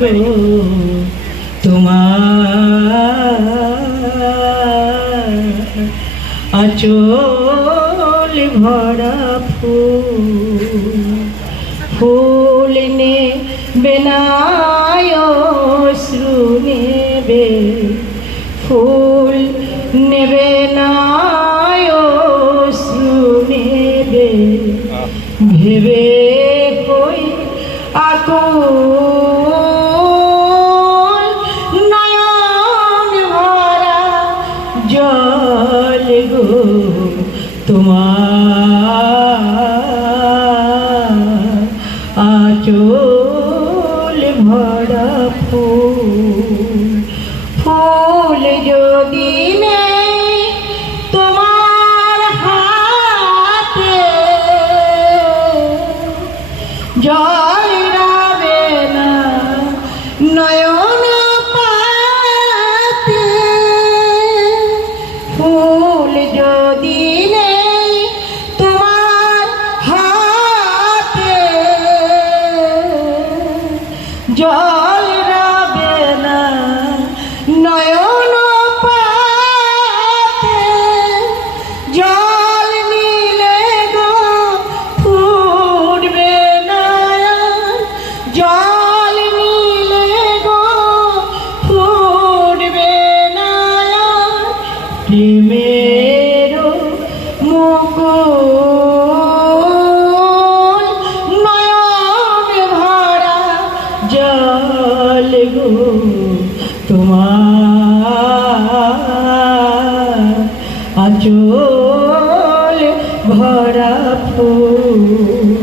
গো তোমার আঁচল ভরা ফুল নেবে না অশ্রু নেবে, ফুল নেবে না অশ্রু নেবে, ভেবে কই আকুল নয়ন ভরা জল গো তোমার আঁচল ভরা ফুল যদি নেই তোমার হাতে, জল রাবে না নয়ন পাতে, ফুল যদি নেই তোমার হাতে, জল রাবে না নয়ন পাতে, জল নিলে গো ফুটবে না, জল নিলে গো ফুটবে না, প্রেমের মুকুল নয়ন ভরা জল গো তোমার আঁচল ভরা ফুল,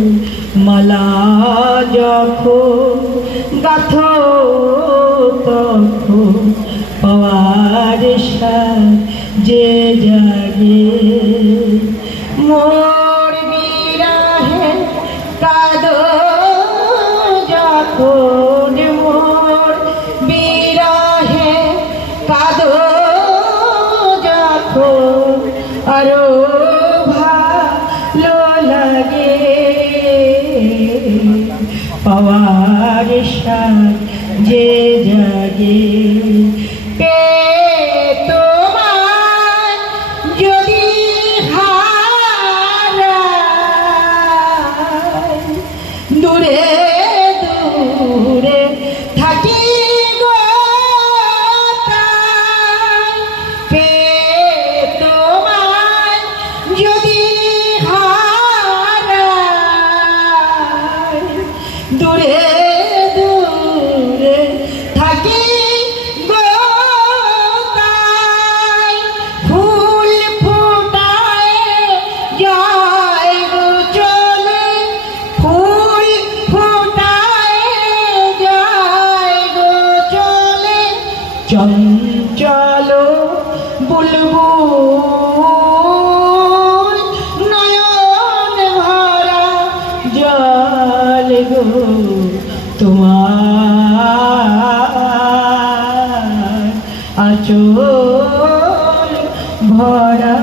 মালা যখন গাথো তখন পাওয়ার সাজে জাগে, মোর বিরহে কাঁদো যখন, মোর বিরহে কাঁদো যখন, আরো ভালো লাগে পাওয়ার সাজে জাগে, তোমার যদি হারাই দূরে দূরে থাকি গো তাই, তোমার যদি হারাই দূরে দূরে থাকি গো তাই, ফুল ফুটায় যায় গো চলে, ফুল ফুটায় যায় গো চলে, চঞ্চল বুলবুল নয়ন ভরা জল গো তোমার আঁচল ভরা